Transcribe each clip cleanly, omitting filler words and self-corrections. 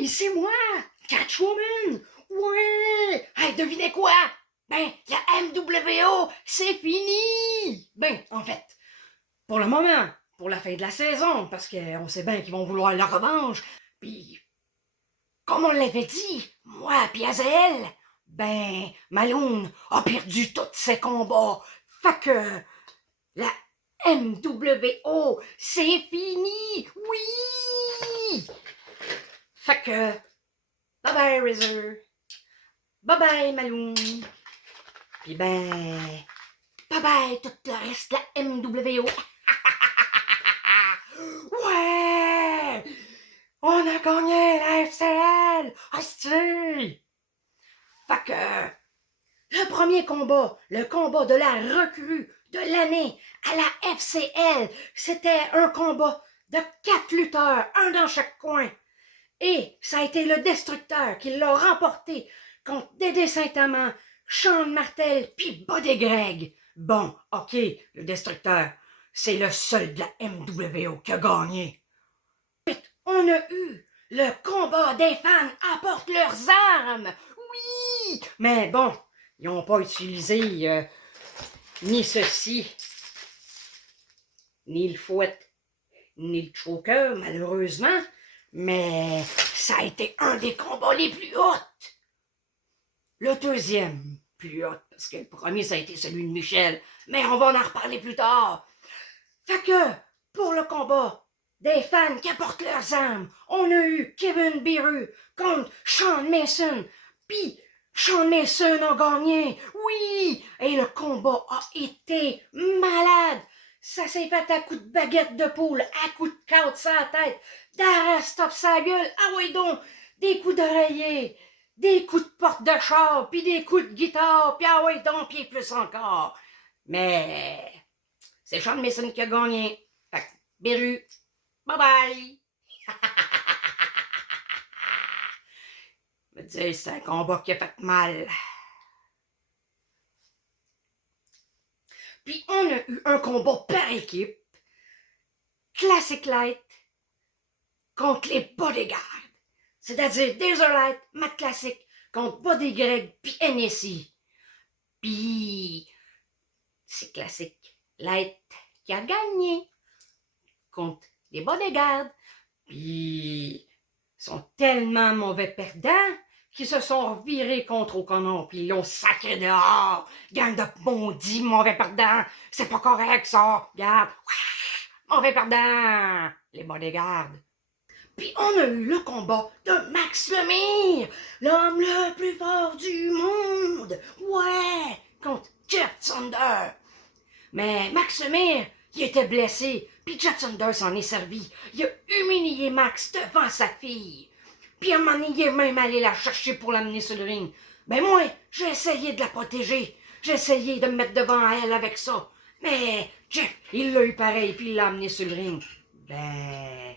Hey, c'est moi! Catchwoman! Ouais! Hey, devinez quoi? Ben, la MWO, c'est fini! Ben, en fait, pour le moment, pour la fin de la saison, parce qu'on sait bien qu'ils vont vouloir la revanche. Puis, comme on l'avait dit, moi pis Azael, ben, Malone a perdu tous ses combats. Fait que, la MWO, c'est fini! Oui! Fait que, bye bye Razor, bye bye Malone, pis ben, bye bye tout le reste de la MWO. Ouais! On a gagné la FCL! Hostie! Fait que, le premier combat, le combat de la recrue de l'année à la FCL, c'était un combat de 4 lutteurs, un dans chaque coin. Et ça a été le Destructeur qui l'a remporté contre Dédé Saint-Amand, Sean Martel puis Buddy Greg. Bon, ok, le Destructeur, c'est le seul de la MWO qui a gagné. On a eu le combat des fans apportent leurs armes. Oui! Mais bon, ils n'ont pas utilisé ni ceci, ni le fouet, ni le choker, malheureusement. Mais ça a été un des combats les plus hauts. Le deuxième plus haut, parce que le premier, ça a été celui de Michel. Mais on va en reparler plus tard. Fait que, pour le combat des fans qui apportent leurs armes, on a eu Kevin Beru contre Sean Mason. Puis, Sean Mason a gagné. Oui! Et le combat a été malade. Ça s'est fait à coups de baguette de poule, à coups de caute sur la tête, d'arrêt top sa gueule, ah oui donc, des coups d'oreiller, des coups de porte de char, puis des coups de guitare, puis ah oui donc, puis plus encore. Mais c'est Sean Mason qui a gagné. Fait que, Beru, bye bye! Je veux dire, c'est un combat qui a fait mal. Puis on a eu un combat par équipe. Classic Light contre les Bodyguards. C'est-à-dire Laserlight, Matt Classic contre Buddy Greg puis NSI. Puis c'est Classic Light qui a gagné contre les Bodyguards. Puis sont tellement mauvais perdants qu'ils se sont revirés contre O'Connor puis ils l'ont sacré dehors. Gang de maudits mauvais perdants. C'est pas correct ça. Regarde. Mauvais perdants. Les Bodyguards. Puis on a eu le combat de Max Lemire, l'homme le plus fort du monde. Ouais, contre Jet Thunder. Mais Max Lemire, il était blessé, puis Jet Thunder s'en est servi. Il a humilié Max devant sa fille. Puis à un moment donné, il est même allé la chercher pour l'amener sur le ring. Ben moi, j'ai essayé de la protéger. J'ai essayé de me mettre devant elle avec ça. Mais Jeff, il l'a eu pareil, puis il l'a amené sur le ring. Ben,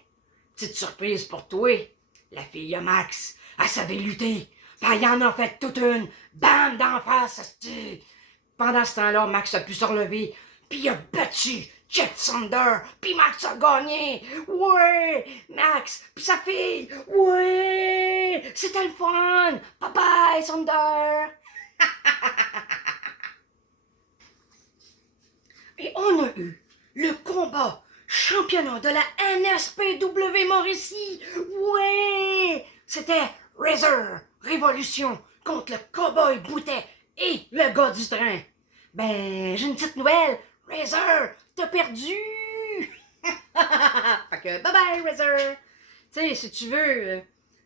petite surprise pour toi. La fille à Max, elle savait lutter. Ben, il en a fait toute une. Bam, d'en face, asti. Pendant ce temps-là, Max a pu se relever, puis il a battu Jet Thunder, puis Max a gagné. Ouais, Max, puis sa fille. Ouais, c'était le fun. Bye bye, Thunder. Et on a eu le combat championnat de la NSPW Mauricie. Ouais, c'était Razor Révolution contre le Cowboy Boutet et le gars du train. Ben, j'ai une petite nouvelle. Razor, t'as perdu. Fait que bye bye Razor. Tu sais, si tu veux,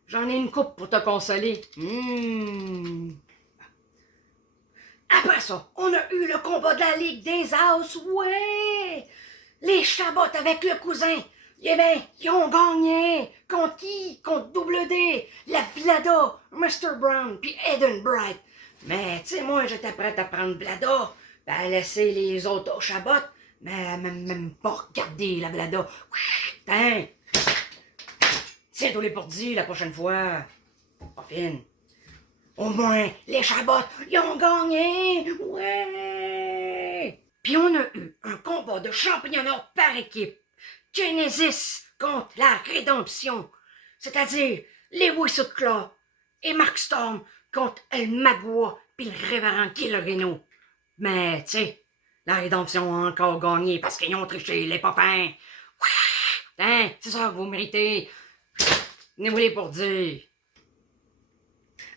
j'en ai une coupe pour te consoler. Après ça, on a eu le combat de la Ligue des As, ouais! Les Chabots avec le cousin, eh ben, ils ont gagné! Contre qui? Contre Double D, la Vlada, Mr. Brown, puis Eden Bright. Mais, tu sais, moi, j'étais prête à prendre Vlada, ben, à laisser les autres aux Chabots, mais même pas regarder la Vlada. Tiens! Tiens-toi les portes la prochaine fois. Pas fine. Au moins, les Chabots, ils ont gagné! Ouais! Puis on a eu un combat de championnat par équipe. Genesis contre la Rédemption. C'est-à-dire Lewis Outlaw et Mark Storm contre El Magua puis le révérend Killer Reno. Mais, tu sais, la rédemption a encore gagné parce qu'ils ont triché, les popins. Hein, c'est ça que vous méritez. Venez-vous pour dire.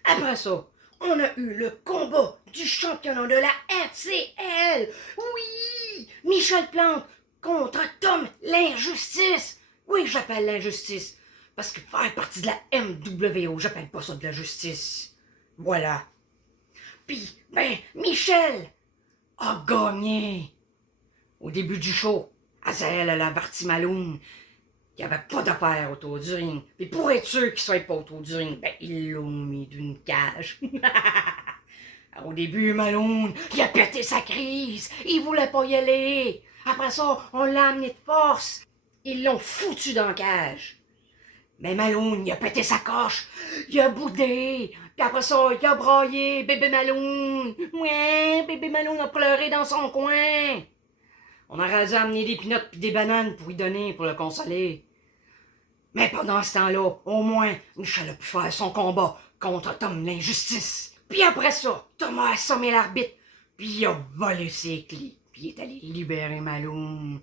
Après ça, on a eu le combat du championnat de la FCL. Oui! Michel Plante contre Tom l'Injustice. Oui, j'appelle l'Injustice. Parce que faire partie de la MWO, j'appelle pas ça de la justice. Voilà. Puis, ben, Michel a gagné. Au début du show, Azael elle a averti Maloum qu'il n'y avait pas d'affaires autour du ring. Puis pour être sûr qu'il ne soit pas autour du ring, ben, ils l'ont mis d'une cage. Au début, Malone, il a pété sa crise. Il voulait pas y aller. Après ça, on l'a amené de force. Ils l'ont foutu dans la cage. Mais Malone, il a pété sa coche. Il a boudé. Puis après ça, il a braillé. Bébé Malone. Ouais, bébé Malone a pleuré dans son coin. On aurait dû amener des pinottes et des bananes pour lui donner, pour le consoler. Mais pendant ce temps-là, au moins, Michel a pu faire son combat contre Tom l'Injustice. Puis après ça, Thomas a assommé l'arbitre, puis il a volé ses clés, puis il est allé libérer Malone.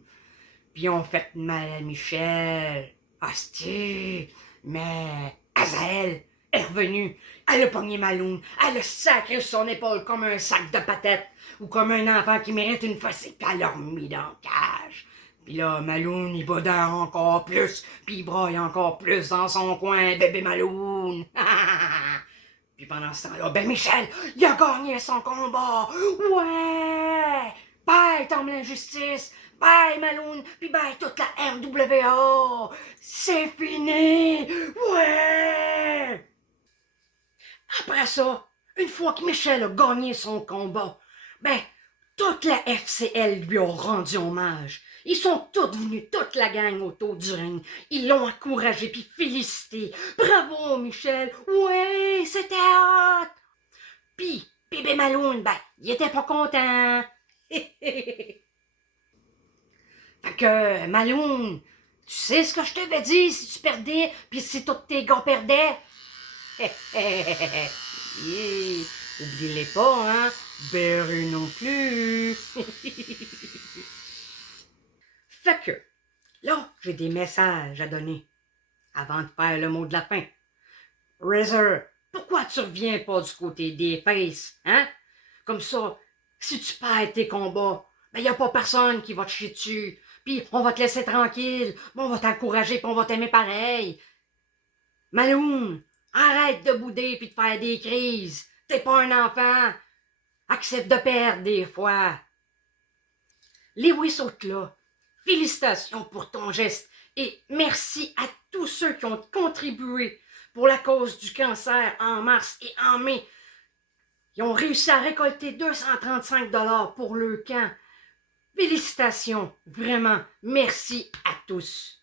Puis ils ont fait mal à Michel. Hostie! Mais Azael est revenue. Elle a pogné Malone. Elle a sacré sur son épaule comme un sac de patates ou comme un enfant qui mérite une fessée, puis elle l'a remis dans la cage. Puis là, Malone, il badère encore plus, puis il braille encore plus dans son coin, bébé Malone. Puis pendant ce temps-là, ben Michel, il a gagné son combat. Ouais! Bye, Tom l'Injustice. Bye, Malone. Puis bye, toute la RWA. C'est fini. Ouais! Après ça, une fois que Michel a gagné son combat, ben, toute la FCL lui a rendu hommage. Ils sont tous venus, toute la gang autour du ring. Ils l'ont encouragé puis félicité. Bravo, Michel! Ouais, c'était hot! Puis, bébé Malone, ben, il était pas content. Fait que, Malone, tu sais ce que je t'avais dit si tu perdais puis si tous tes gars perdaient? Yeah. Oubliez-les pas, hein? Berru non plus. Fait que, là, j'ai des messages à donner avant de faire le mot de la fin. Razor, pourquoi tu reviens pas du côté des faces, hein? Comme ça, si tu perds tes combats, ben y a pas personne qui va te chier dessus. Puis on va te laisser tranquille, ben, on va t'encourager, puis on va t'aimer pareil. Malone, arrête de bouder puis de faire des crises. T'es pas un enfant. Accepte de perdre des fois. Lewis Outlaw, félicitations pour ton geste et merci à tous ceux qui ont contribué pour la cause du cancer en mars et en mai. Ils ont réussi à récolter 235 $ pour le camp. Félicitations, vraiment, merci à tous.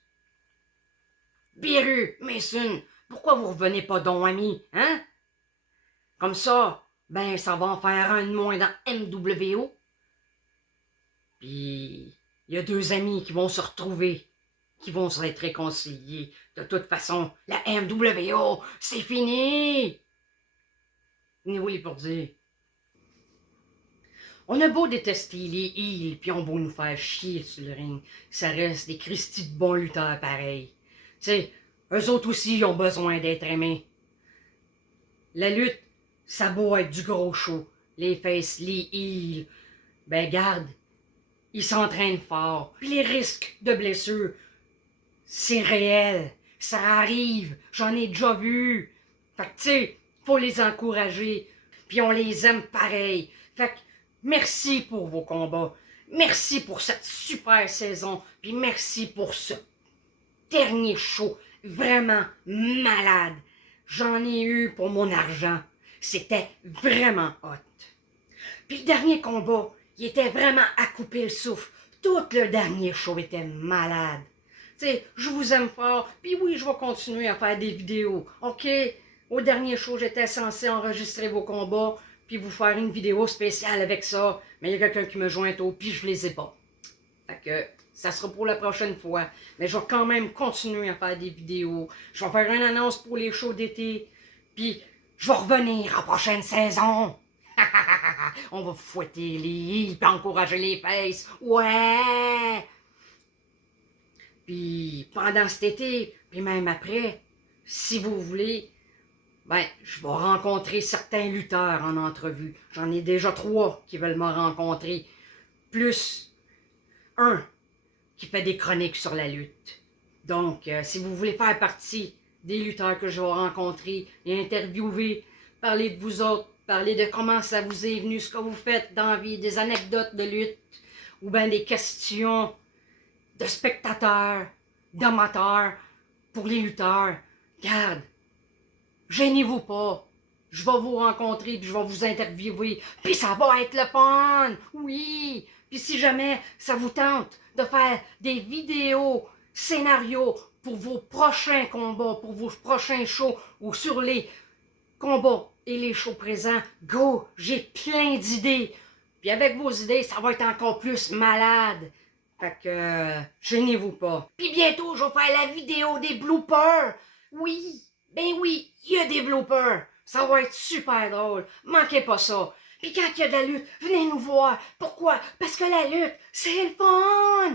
Biru, Mason, pourquoi vous revenez pas donc, amis, hein? Comme ça, ben, ça va en faire un de moins dans MWO. Puis, il y a deux amis qui vont se retrouver, qui vont se être réconciliés. De toute façon, la MWO, c'est fini! Oui, pour dire. On a beau détester les heels, puis on a beau nous faire chier sur le ring, ça reste des Christy de bons lutteurs pareils. Tu sais, eux autres aussi ont besoin d'être aimés. La lutte, ça doit être du gros show. Les faces, les heels. Ben garde, ils s'entraînent fort. Puis les risques de blessure, c'est réel. Ça arrive. J'en ai déjà vu. Fait que tu sais, faut les encourager. Puis on les aime pareil. Fait que merci pour vos combats. Merci pour cette super saison. Puis merci pour ce dernier show. Vraiment malade. J'en ai eu pour mon argent. C'était vraiment hot. Puis le dernier combat, il était vraiment à couper le souffle. Tout le dernier show était malade. Tu sais, je vous aime fort, puis oui, je vais continuer à faire des vidéos, ok? Au dernier show, j'étais censé enregistrer vos combats, puis vous faire une vidéo spéciale avec ça, mais il y a quelqu'un qui me joint tôt, puis je les ai pas. Fait que, Ça sera pour la prochaine fois. Mais je vais quand même continuer à faire des vidéos. Je vais faire une annonce pour les shows d'été. Puis, je vais revenir en prochaine saison. On va fouetter les heels puis encourager les faces. Ouais! Puis, pendant cet été, puis même après, si vous voulez, ben, je vais rencontrer certains lutteurs en entrevue. J'en ai déjà 3 qui veulent me rencontrer. Plus un qui fait des chroniques sur la lutte. Donc, si vous voulez faire partie des lutteurs que je vais rencontrer et interviewer, parler de vous autres, parler de comment ça vous est venu, ce que vous faites dans la vie, des anecdotes de lutte, ou bien des questions de spectateurs, d'amateurs, pour les lutteurs, garde, gênez-vous pas. Je vais vous rencontrer, puis je vais vous interviewer, puis ça va être le fun, oui. Puis si jamais ça vous tente de faire des vidéos, scénarios pour vos prochains combats, pour vos prochains shows, ou sur les combats et les shows présents, go, j'ai plein d'idées. Puis avec vos idées, ça va être encore plus malade. Fait que, gênez-vous pas. Puis bientôt, je vais faire la vidéo des bloopers. Oui, ben oui, il y a des bloopers. Ça va être super drôle. Manquez pas ça. Puis quand il y a de la lutte, venez nous voir. Pourquoi? Parce que la lutte, c'est le fun.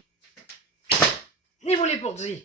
Venez vous les pour dire.